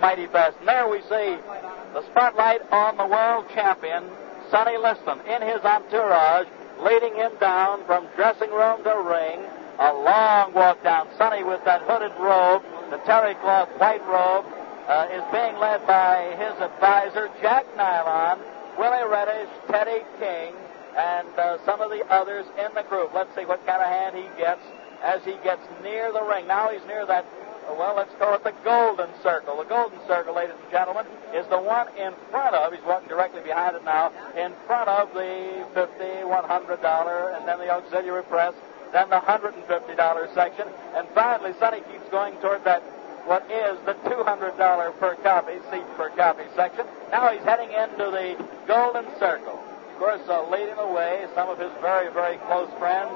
mighty fast. And there we see the spotlight on the world champion, Sonny Liston, in his entourage, leading him down from dressing room to ring. A long walk down. Sonny with that hooded robe, the terry cloth white robe, is being led by his advisor, Jack Nylon, Willie Reddish, Teddy King, and some of the others in the group. Let's see what kind of hand he gets as he gets near the ring. Now he's near that, well, let's call it the golden circle. The golden circle, ladies and gentlemen, is the one in front of, he's walking directly behind it now, in front of the $50, $100, and then the auxiliary press, then the $150 section, and finally Sonny keeps going toward that, what is the $200 per copy, seat per copy section. Now he's heading into the golden circle. Of course, leading the way, some of his very, very close friends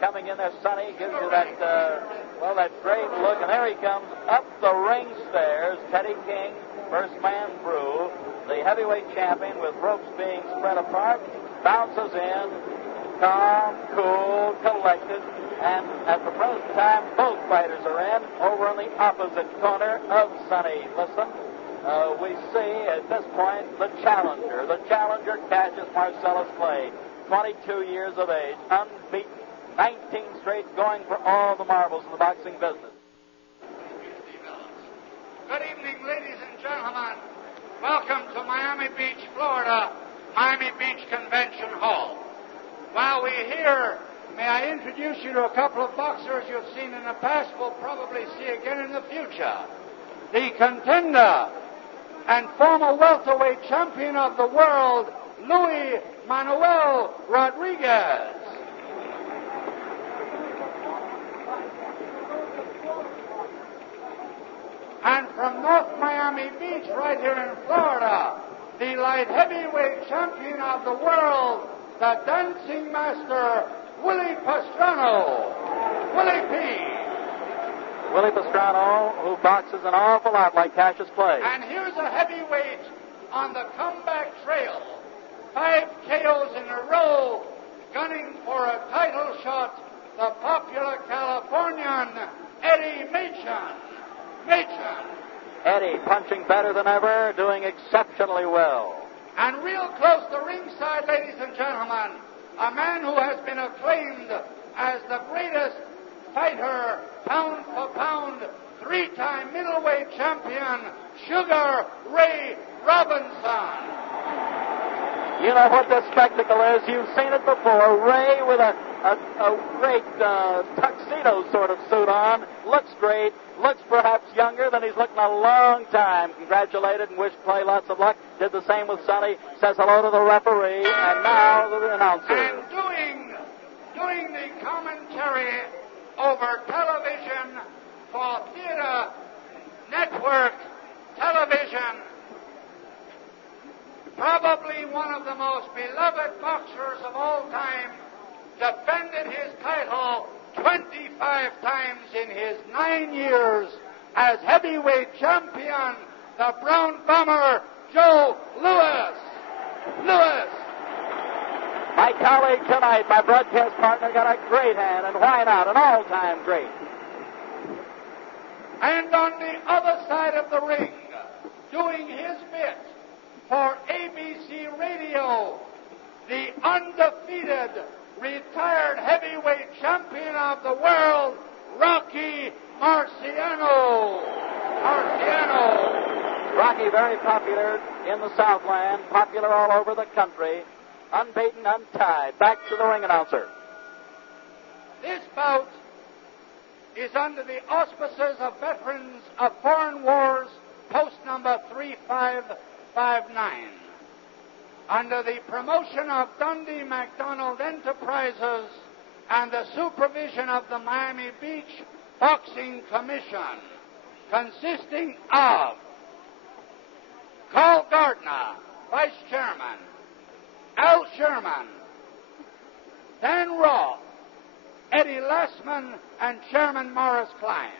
coming in there. Sonny gives you that, that great look, and there he comes up the ring stairs. Teddy King, first man through, the heavyweight champion with ropes being spread apart, bounces in, calm, cool, collected, and at the present time, both fighters are in. Over in the opposite corner of Sonny Liston, we see at this point the challenger, Cassius Marcellus Clay, 22 years of age, unbeaten, 19 straight, going for all the marbles in the boxing business. Good evening, ladies and gentlemen. Welcome to Miami Beach, Florida, Miami Beach Convention Hall. While we're here, may I introduce you to a couple of boxers you've seen in the past, will probably see again in the future. The contender and former welterweight champion of the world, Luis Manuel Rodriguez. And from North Miami Beach, right here in Florida, the light heavyweight champion of the world, the dancing master, Willie Pastrana. Willie P. Willie Pastrana, who boxes an awful lot like Cassius Clay. And here's a heavyweight on the comeback trail. 5 KOs in a row, gunning for a title shot, the popular Californian, Eddie Machen. Eddie punching better than ever, doing exceptionally well. And real close to ringside, ladies and gentlemen, a man who has been acclaimed as the greatest fighter, pound for pound, 3-time middleweight champion, Sugar Ray Robinson. You know what this spectacle is. You've seen it before. Ray with a great tuxedo sort of suit on. Looks great. Looks perhaps younger than he's looked in a long time. Congratulated and wished Clay lots of luck. Did the same with Sonny. Says hello to the referee. And now the announcer. And doing the commentary over television for Theater Network Television, probably one of the most beloved boxers of all time, defended his title 25 times in his 9 years as heavyweight champion, the Brown Bomber, Joe Louis. My colleague tonight, my broadcast partner, got a great hand, and why not? An all-time great. And on the other side of the ring, doing his bit for ABC Radio, the undefeated retired heavyweight champion of the world, Rocky Marciano. Rocky, very popular in the Southland, popular all over the country, unbeaten, untied. Back to the ring announcer. This bout is under the auspices of Veterans of Foreign Wars, post number 3559. Under the promotion of Dundee McDonald Enterprises and the supervision of the Miami Beach Boxing Commission, consisting of Carl Gardner, Vice Chairman, Al Sherman, Dan Roth, Eddie Lassman, and Chairman Morris Klein.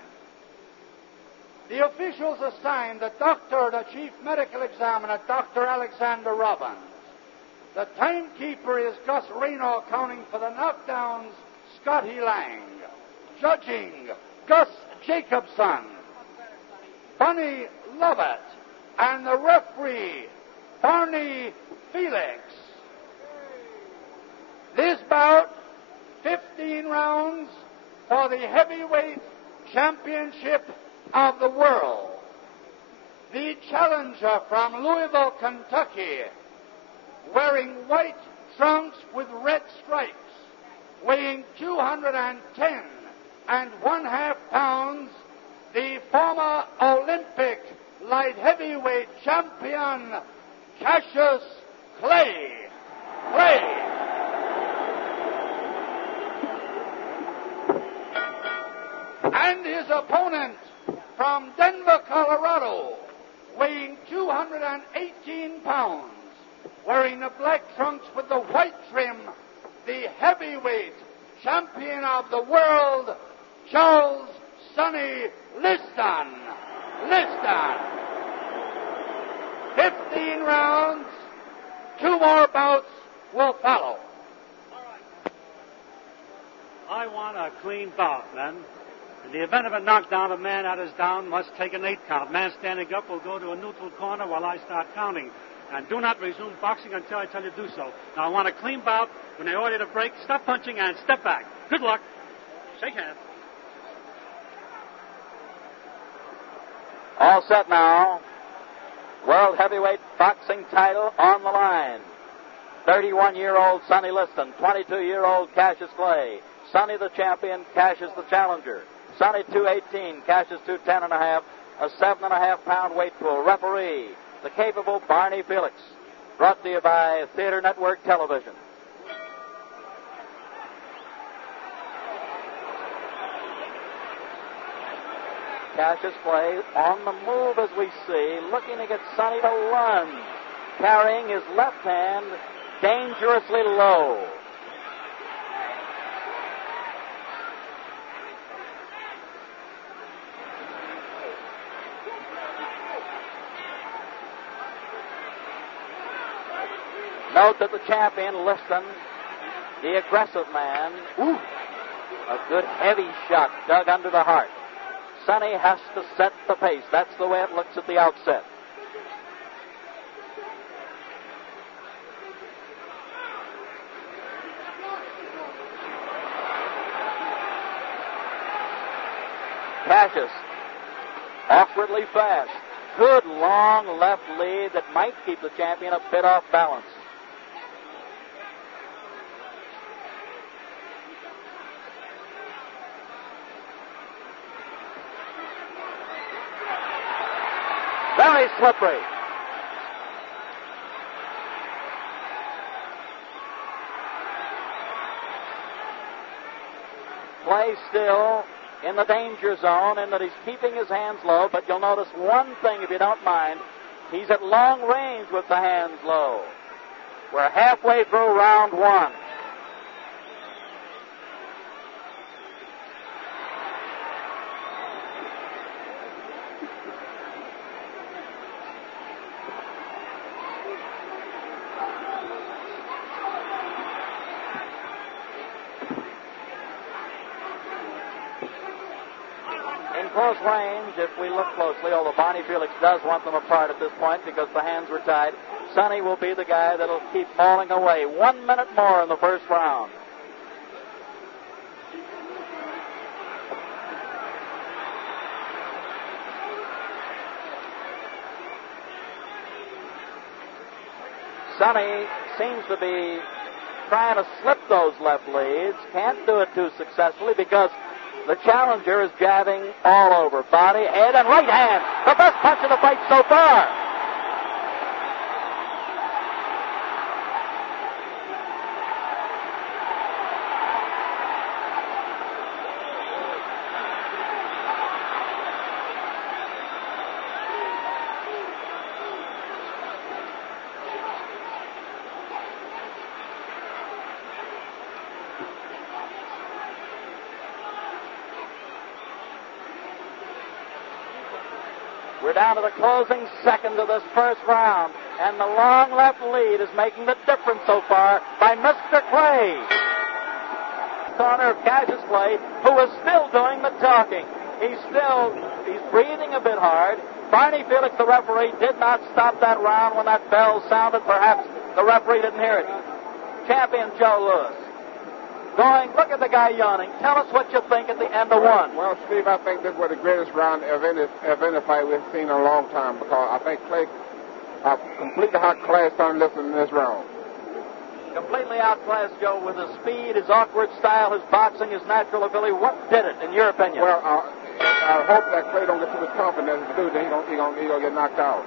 The officials assigned the doctor, the chief medical examiner, Dr. Alexander Robbins. The timekeeper is Gus Reno, accounting for the knockdowns, Scotty Lang. Judging, Gus Jacobson. Bunny Lovett, and the referee, Barney Felix. This bout, 15 rounds for the heavyweight championship of the world. The challenger from Louisville, Kentucky, wearing white trunks with red stripes, weighing 210.5 pounds, the former Olympic light heavyweight champion, Cassius Clay. And his opponent from Denver, Colorado, weighing 218 pounds, wearing the black trunks with the white trim, the heavyweight champion of the world, Charles Sonny Liston. 15 rounds, 2 more bouts will follow. I want a clean bout, men. In the event of a knockdown, a man that is down must take an 8 count. Man standing up will go to a neutral corner while I start counting. And do not resume boxing until I tell you to do so. Now, I want a clean bout. When I order you to break, stop punching and step back. Good luck. Shake hands. All set now. World heavyweight boxing title on the line. 31-year-old Sonny Liston, 22-year-old Cassius Clay. Sonny the champion, Cassius the challenger. Sonny 218, Cassius 210.5, a 7.5-pound weight pool. Referee, the capable Barney Felix. Brought to you by Theater Network Television. Cassius Clay on the move as we see, looking to get Sonny to lunge, carrying his left hand dangerously low. Note that the champion, Liston, the aggressive man, a good heavy shot dug under the heart. Sonny has to set the pace. That's the way it looks at the outset. Cassius, awkwardly fast. Good long left lead that might keep the champion a bit off balance. Very slippery. Clay still in the danger zone in that he's keeping his hands low, but you'll notice one thing if you don't mind. He's at long range with the hands low. We're halfway through round 1. Close range, if we look closely, although Barney Felix does want them apart at this point because the hands were tied, Sonny will be the guy that'll keep mauling away. 1 minute more in the first round. Sonny seems to be trying to slip those left leads. Can't do it too successfully because the challenger is jabbing all over. Body, head, and right hand. The best punch of the fight so far. We're down to the closing seconds of this first round, and the long left lead is making the difference so far by Mr. Clay. Corner of Cassius Clay, who is still doing the talking. He's breathing a bit hard. Barney Felix, the referee, did not stop that round when that bell sounded. Perhaps the referee didn't hear it. Champion Joe Louis. Going, look at the guy yawning. Tell us what you think at the end of one. Well, Steve, I think this was the greatest round of any fight we've seen in a long time, because I think Clay completely outclassed Sonny Liston in this round. Completely outclassed Joe with his speed, his awkward style, his boxing, his natural ability. What did it, in your opinion? Well, I hope that Clay don't get too much confidence to do that. He's gonna get knocked out.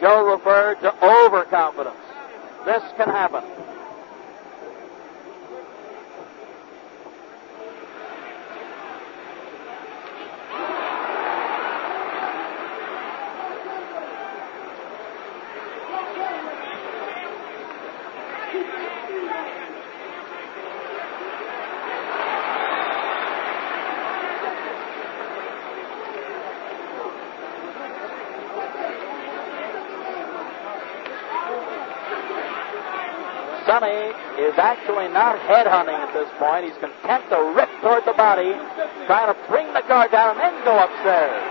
Joe referred to overconfidence. This can happen. Sonny is actually not headhunting at this point. He's content to rip toward the body, trying to bring the guard down and then go upstairs.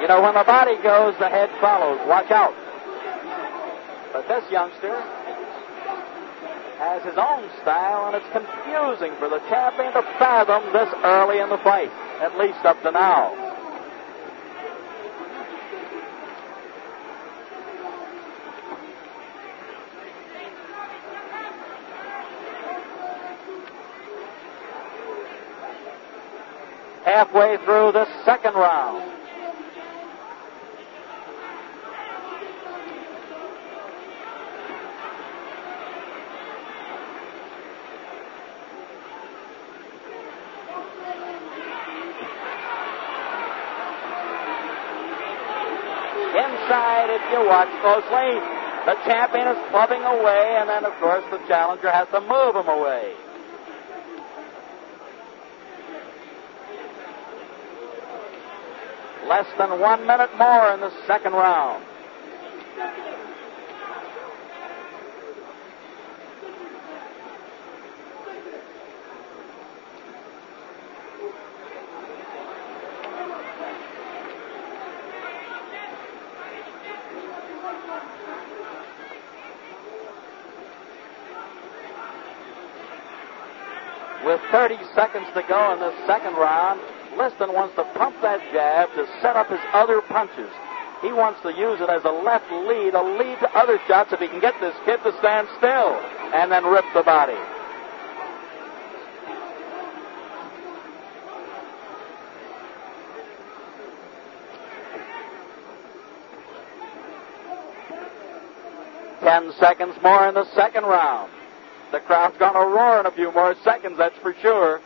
You know, when the body goes, the head follows. Watch out. But this youngster has his own style, and it's confusing for the champion to fathom this early in the fight, at least up to now. Halfway through the second round. Inside, if you watch closely, the champion is clubbing away, and then, of course, the challenger has to move him away. Less than 1 minute more in the second round. With 30 seconds to go in this second round, Liston wants to pump that jab to set up his other punches. He wants to use it as a left lead, a lead to other shots if he can get this kid to stand still and then rip the body. Ten seconds more in the second round. The crowd's going to roar in a few more seconds, that's for sure.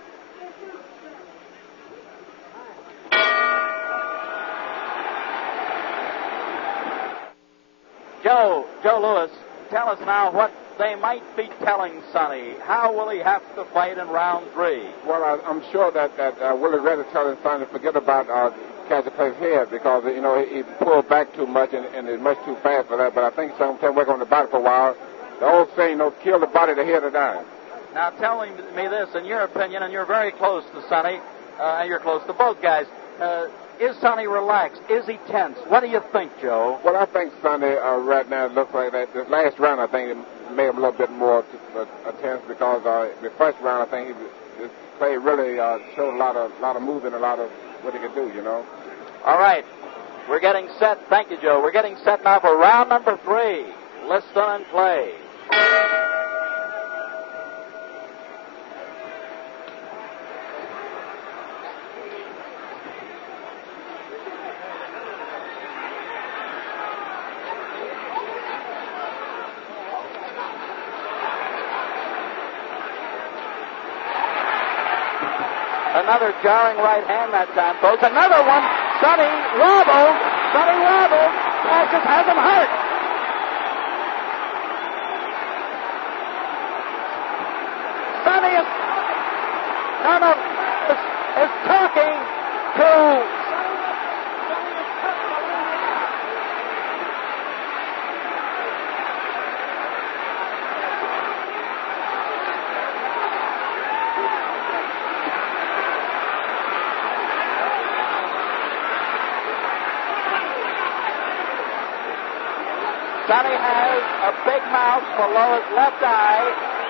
Joe Louis, tell us now what they might be telling Sonny. How will he have to fight in round three? Well, I'm sure that Willie Reddy telling Sonny to forget about Cassius Clay's head, because, you know, he pulled back too much and is much too fast for that. But I think Sonny can work on the body for a while. The old saying, kill the body, the head will die. Now, tell me this, in your opinion, and you're very close to Sonny, and you're close to both guys. Is Sonny relaxed? Is he tense? What do you think, Joe? Well, I think Sonny right now looks like that. This last round, I think, it made him a little bit more tense, because the first round, I think Clay really showed a lot of movement, a lot of what he could do, you know. All right. We're getting set. Thank you, Joe. We're getting set now for round number 3. Liston and Clay. Another jarring right hand that time, folks. Another one. Sonny wobbled. Cassius has him hurt. Sonny is talking to Sonny has a big mouth below his left eye.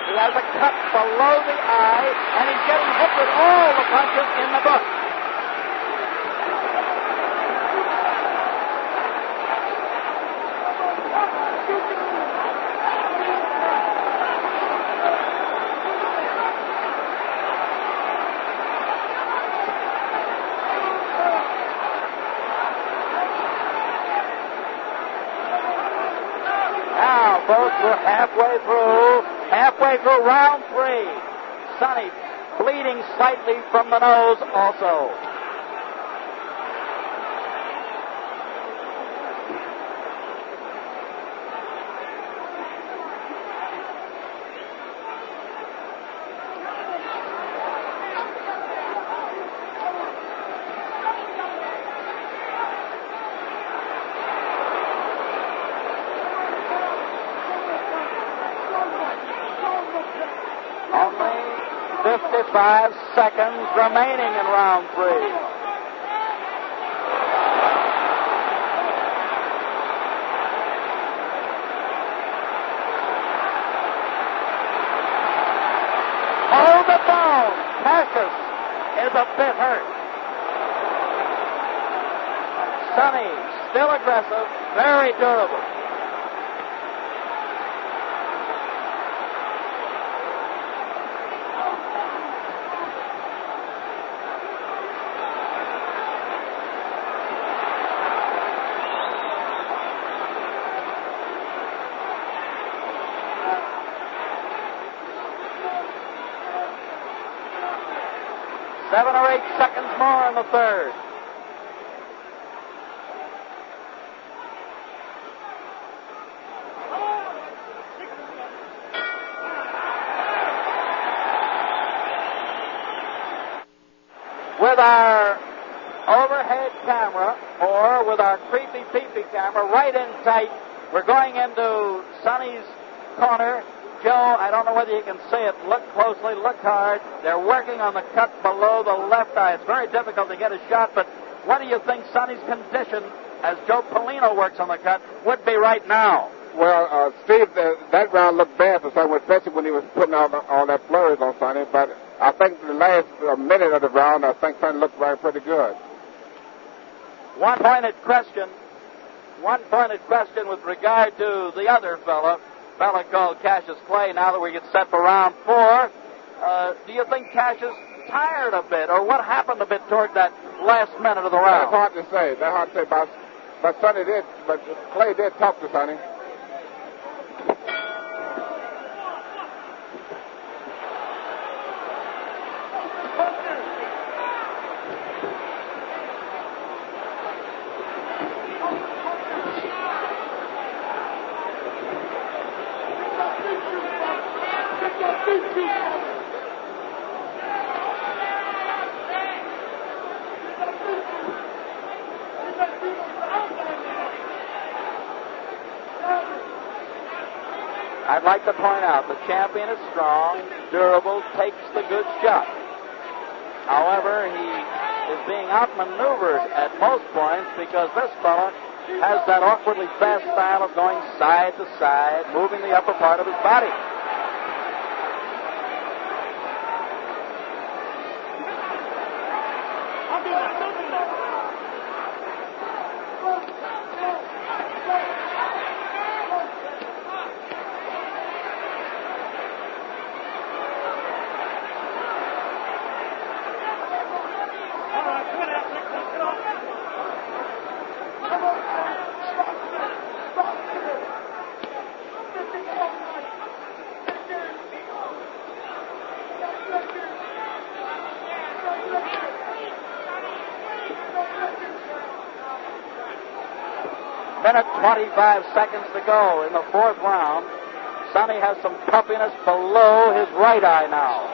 He has a cut below the eye, and he's getting hit with all the punches in the book. Both were halfway through round 3. Sonny bleeding slightly from the nose also. Only 55 seconds remaining in round 3. Oh, the bone! Cassius is a bit hurt. Sonny, still aggressive, very durable. Seven or 8 seconds more in the third. With our overhead camera, or with our creepy peepee camera right in tight, we're going into Sonny's corner. Joe, I don't know whether you can see it. Look closely, look hard. They're working on the cut below the left eye. It's very difficult to get a shot, but what do you think Sonny's condition, as Joe Polino works on the cut, would be right now? Well, Steve, that round looked bad for Sonny, especially when he was putting all that flurries on Sonny, but I think the last minute of the round, I think Sonny looked pretty good. One-pointed question with regard to the other fella called Cassius Clay, now that we get set for round 4. Do you think Cassius tired a bit, or what happened a bit toward that last minute of the round? That's hard to say. But Clay did talk to Sonny. I'd like to point out the champion is strong, durable, takes the good shot. However, he is being outmaneuvered at most points because this fella has that awkwardly fast style of going side to side, moving the upper part of his body. Minute 25 seconds to go in the 4th round. Sonny has some puffiness below his right eye now.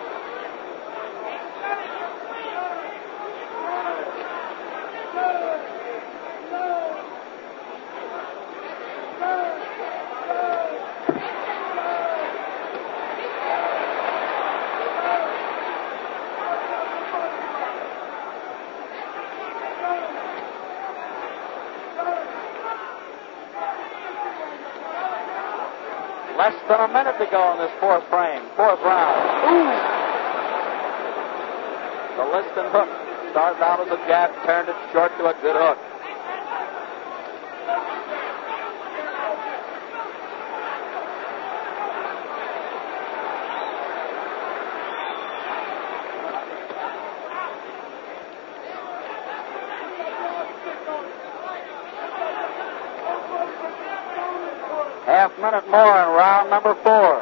Less than a minute to go in this fourth round. Ooh! The Liston hook started out as a jab, turned it short to a good hook. Half minute more in round number 4.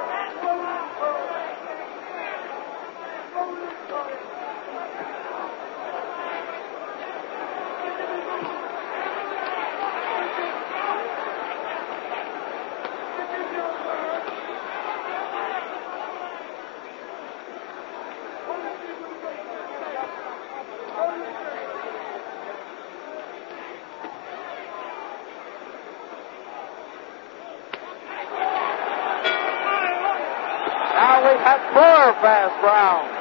Now we've had 4 fast rounds.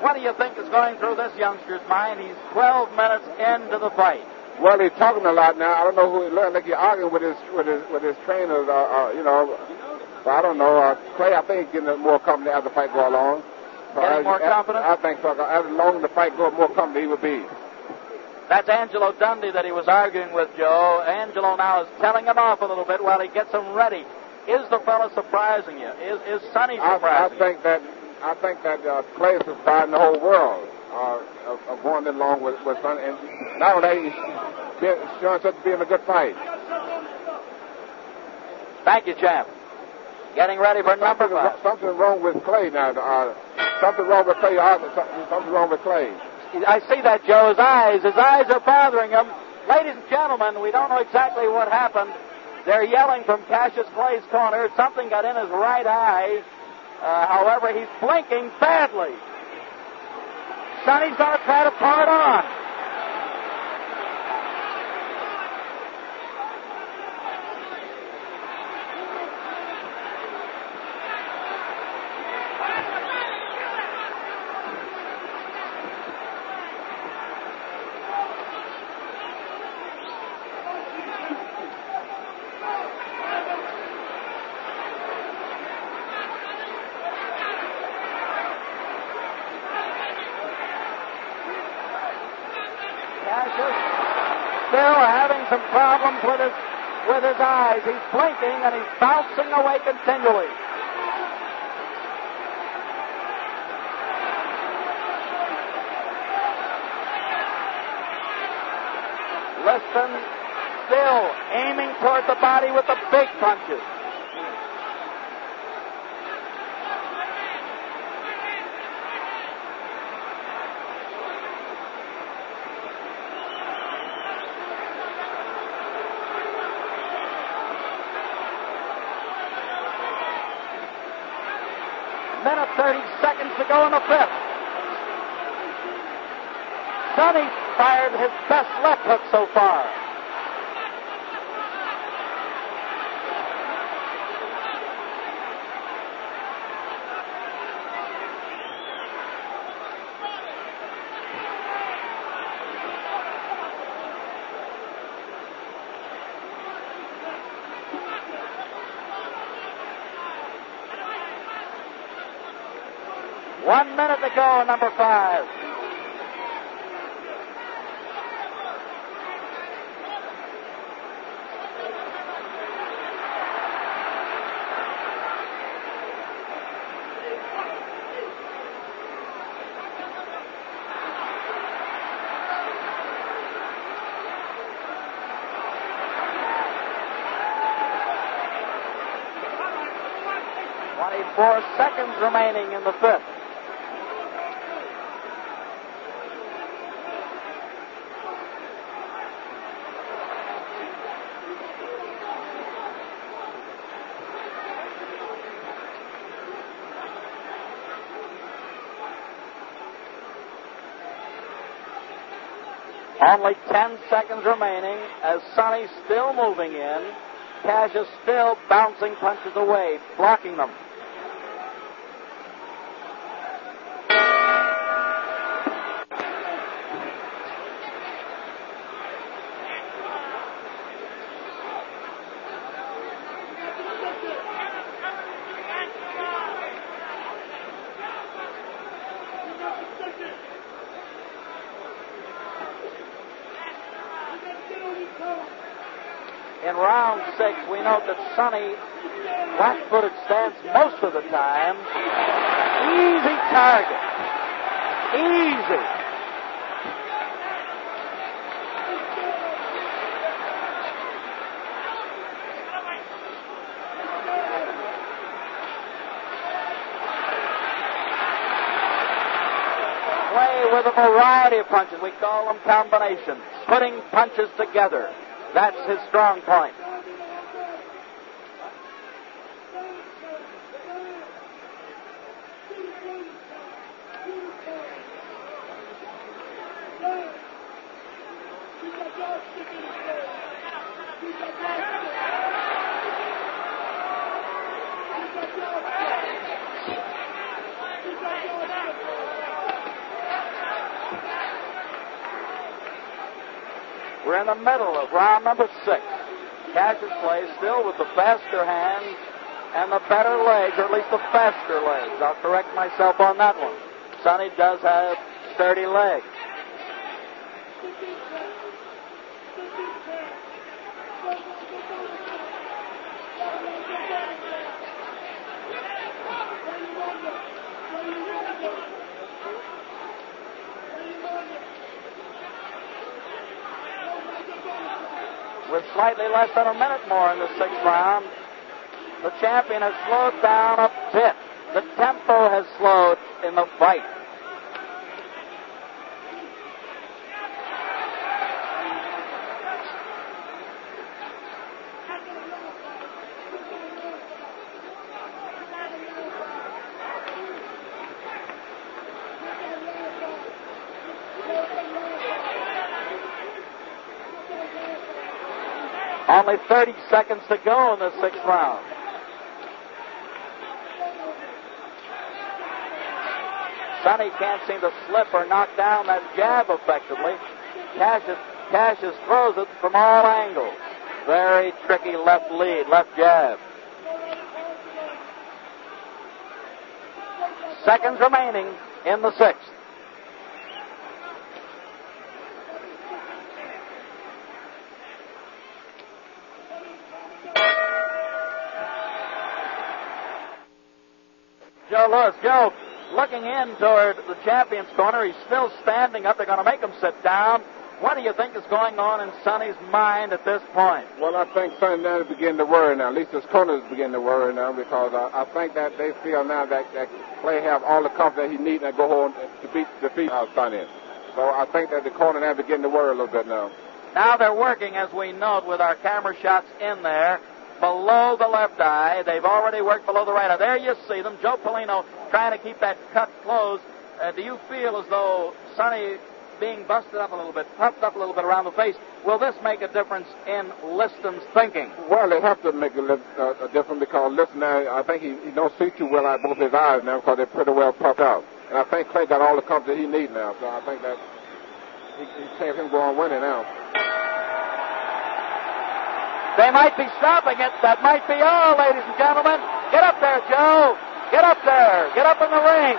What do you think is going through this youngster's mind? He's 12 minutes into the fight. Well, he's talking a lot now. I don't know who he learned. Like he's arguing with his trainers. But I don't know. Clay, I think, he's getting more confident as the fight goes along. So Getting more confident? I think so. As long as the fight goes, more confident he will be. That's Angelo Dundee that he was arguing with, Joe. Angelo now is telling him off a little bit while he gets him ready. Is the fella surprising you? Is Sonny surprising you? I think that Clay is surprising the whole world of going along with Sonny. And not only he's showing such being a good fight. Thank you, champ. Getting ready for number 5. Something wrong with Clay now. Something wrong with Clay. Something wrong with Clay. I see that, Joe. His eyes are bothering him. Ladies and gentlemen, we don't know exactly what happened. They're yelling from Cassius Clay's corner. Something got in his right eye. However, he's blinking badly. Sonny's going to try to pull it on. Cassius still having some problems with his eyes. He's blinking and he's bouncing away continually. Liston still aiming toward the body with the big punches. Minute 30 seconds to go in the 5th. Sonny fired his best left hook so far. One minute to go, number 5. Four seconds remaining in the 5th. Only 10 seconds remaining as Sonny's still moving in. Cassius still bouncing punches away, blocking them. in round 6. We note that Sonny flat-footed stance most of the time. Easy target. Easy. Clay with a variety of punches. We call them combinations. Putting punches together. That's his strong point. We're in the middle of round number 6. Cassius Clay still with the faster hands and the better legs, or at least the faster legs. I'll correct myself on that one. Sonny does have sturdy legs. With slightly less than a minute more in the 6th round, the champion has slowed down a bit. The tempo has slowed in the fight. Only 30 seconds to go in the 6th round. Sonny can't seem to slip or knock down that jab effectively. Cassius throws it from all angles. Very tricky left lead, left jab. Seconds remaining in the 6th. Joe Lewis. Joe, looking in toward the champion's corner, he's still standing up. They're going to make him sit down. What do you think is going on in Sonny's mind at this point? Well, I think Sonny now is beginning to worry now. At least his corners begin to worry now, because I think that they feel now that Clay have all the confidence he needs and go home to defeat Sonny. So I think that the corner now begin to worry a little bit now. Now they're working, as we note, with our camera shots in there, below the left eye. They've already worked below the right eye. There you see them. Joe Polino trying to keep that cut closed. Do you feel as though Sonny being busted up a little bit, puffed up a little bit around the face, will this make a difference in Liston's thinking? Well, they have to make a difference, because Liston now, I think he don't see too well out both his eyes now, because they're pretty well puffed out. And I think Clay got all the confidence he needs now. So I think that he can't him go on winning now. They might be stopping it. That might be all, ladies and gentlemen. Get up there, Joe. Get up there. Get up in the ring.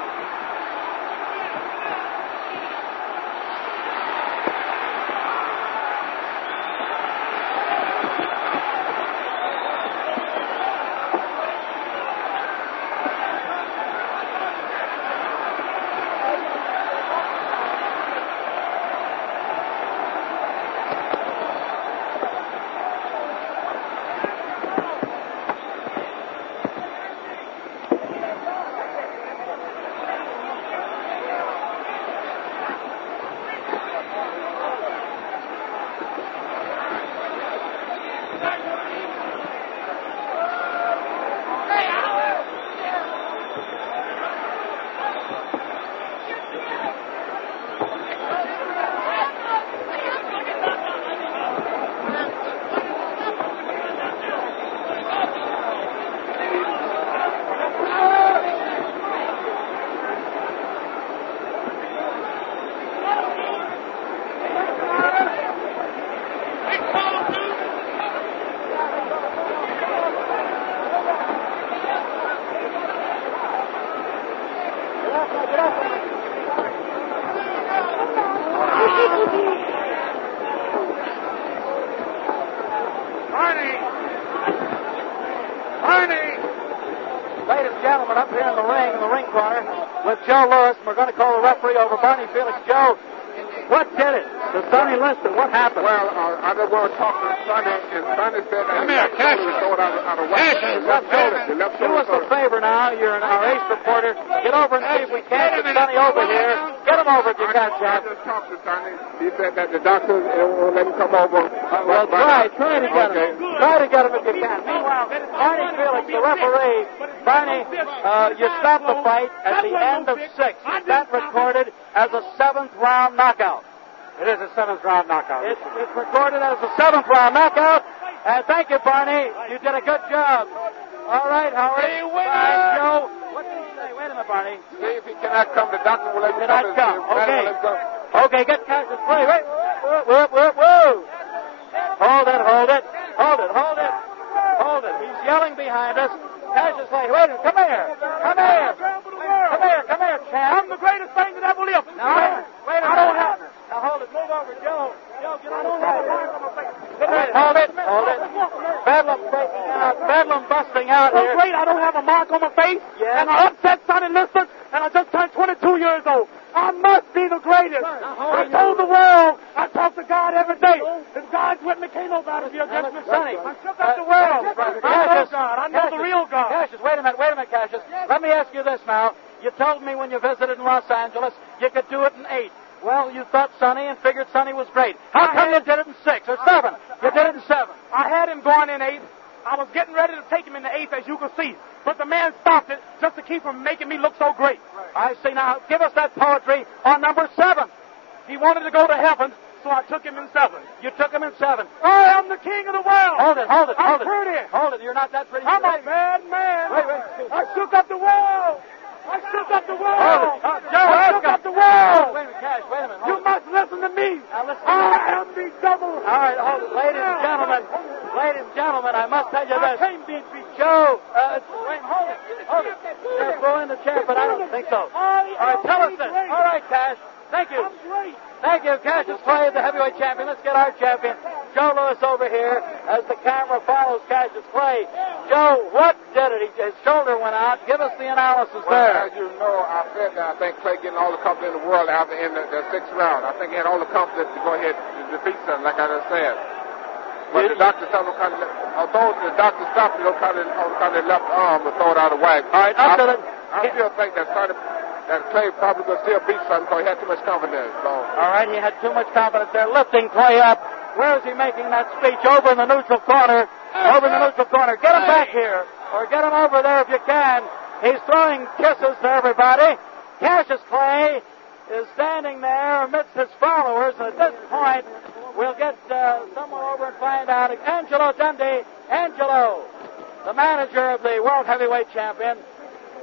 Joe Lewis, and we're going to call the referee over. Barney Felix. Joe, what did it to Sonny Liston? What happened? Well, I just want to talk to Sonny, and Sonny said that Come here, Cassius. throw it out of whack. His left shoulder. Do us a favor now. You're our ace reporter. Get over and see if we can't get Sonny over here. Get him over if you can, Jack. I just talked to Sonny. He said that the doctor won't let him come over. Well, try to get him. Try to get him if you can. Meanwhile, Barney Felix, the referee. Barney, you stopped the fight at the end of 6. Is that recorded as a 7th round knockout? It is a 7th round knockout. It's recorded as a 7th round knockout. And thank you, Barney. You did a good job. All right, Howard. Joe. What did he say? Wait a minute, Barney. See if he cannot come. The doctor will let him Cannot come. Okay. Okay, get Cassius Clay. Wait. Whoa. Hold it. He's yelling behind us. Cassius Clay, wait a minute. Come here, champ. I'm the greatest thing that ever lived. Now, wait a minute. Now, hold it. Move over, Joe. Get on the side. Hold it. Bedlam breaking out. Bedlam busting out So here. great, I don't have a mark on my face. Yeah. And I upset Sonny Liston, and I just turned 22 years old. I must be the greatest. I told the world. I talk to God every day. If God's with me, can't nobody be against me. Sonny. I shook up the world. I know God. I know the real God. Cassius, wait a minute, Cassius. Let me ask you this now. You told me when you visited in Los Angeles you could do it in 8. Well, you thought Sonny and figured Sonny was great. How come you did it in 6 or 7? You did it in 7. I had him going in 8. I was getting ready to take him in the 8th, as you can see. But the man stopped it just to keep from making me look so great. I see. Now, give us that poetry on number 7. He wanted to go to heaven, so I took him in 7. You took him in 7. I am the king of the world. Hold it. I'm pretty. Hold it. You're not that pretty. I'm a bad man. Wait. I shook up the world. Hold it. Joe, I shook up the world. Wait a minute, Cash. Wait a minute. You must listen to me. Now listen. I am the devil. All right, hold it. Ladies and gentlemen, I must tell you I this. can't be beat. Joe, wait, hold it. They're throwing the chair, but I don't think so. All right, tell us this. All right, Cash. Thank you. I'm great. Thank you, Cassius Clay, the heavyweight champion. Let's get our champion, Joe Lewis, over here as the camera follows Cassius Clay. Joe, what did it? His shoulder went out. Give us the analysis there. As you know, I said that I think Clay getting all the confidence in the world after in the 6th round. I think he had all the confidence to go ahead and defeat something, like I just said. But the doctor stopped him, although the doctor stopped him, kind of left arm to throw it out of whack. All right, I still think that Clay probably could still beat something because he had too much confidence. So. All right, he had too much confidence there. Lifting Clay up. Where is he making that speech? Over in the neutral corner. Get him back here. Or get him over there if you can. He's throwing kisses to everybody. Cassius Clay is standing there amidst his followers. And at this point, we'll get someone over and find out. Angelo Dundee. Angelo, the manager of the World Heavyweight Champion.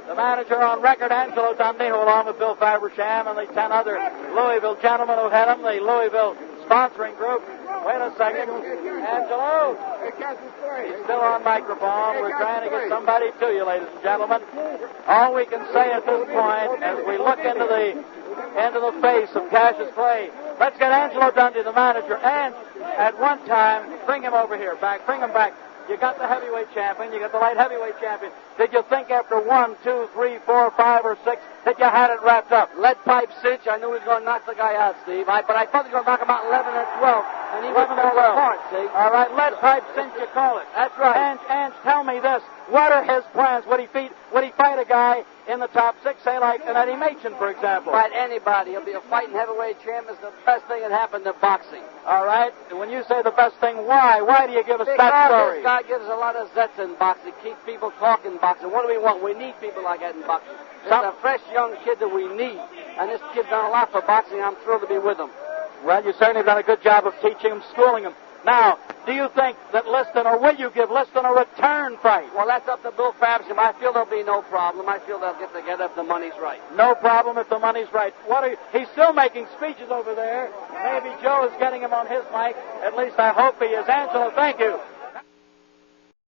The manager on record, Angelo Dundee, who along with Bill Fabersham and the 10 other Louisville gentlemen who had him, the Louisville sponsoring group. Wait a second. Angelo? He's still on microphone. We're trying to get somebody to you, ladies and gentlemen. All we can say at this point, as we look into the face of Cassius Clay, let's get Angelo Dundee, the manager, and at one time, bring him over here. Bring him back. You got the heavyweight champion. You got the light heavyweight champion. Did you think after 1, 2, 3, 4, 5, or 6 that you had it wrapped up? Lead pipe cinch. I knew he was going to knock the guy out, Steve. But I thought he was going to knock him out 11 or 12. And he was 11 or 12. apart, see? All right, lead pipe cinch, you call it. That's right. And tell me this. What are his plans? Would he fight a guy in the top 6, say like an Eddie Machen, for example? Fight anybody. He'll be a fighting heavyweight champ. It's the best thing that happened to boxing. All right. When you say the best thing, why? Why do you give us that Because story? this guy gives a lot of zets in boxing. Keeps people talking boxing. What do we want? We need people like that in boxing. It's a fresh young kid that we need. And this kid's done a lot for boxing. I'm thrilled to be with him. Well, you certainly have done a good job of teaching him, schooling him. Now, do you think that Liston, or will you give Liston a return fight? Well, that's up to Bill Fabersham. I feel there'll be no problem. I feel they'll get together if the money's right. No problem if the money's right. He's still making speeches over there. Maybe Joe is getting him on his mic. At least I hope he is. Angelo, thank you.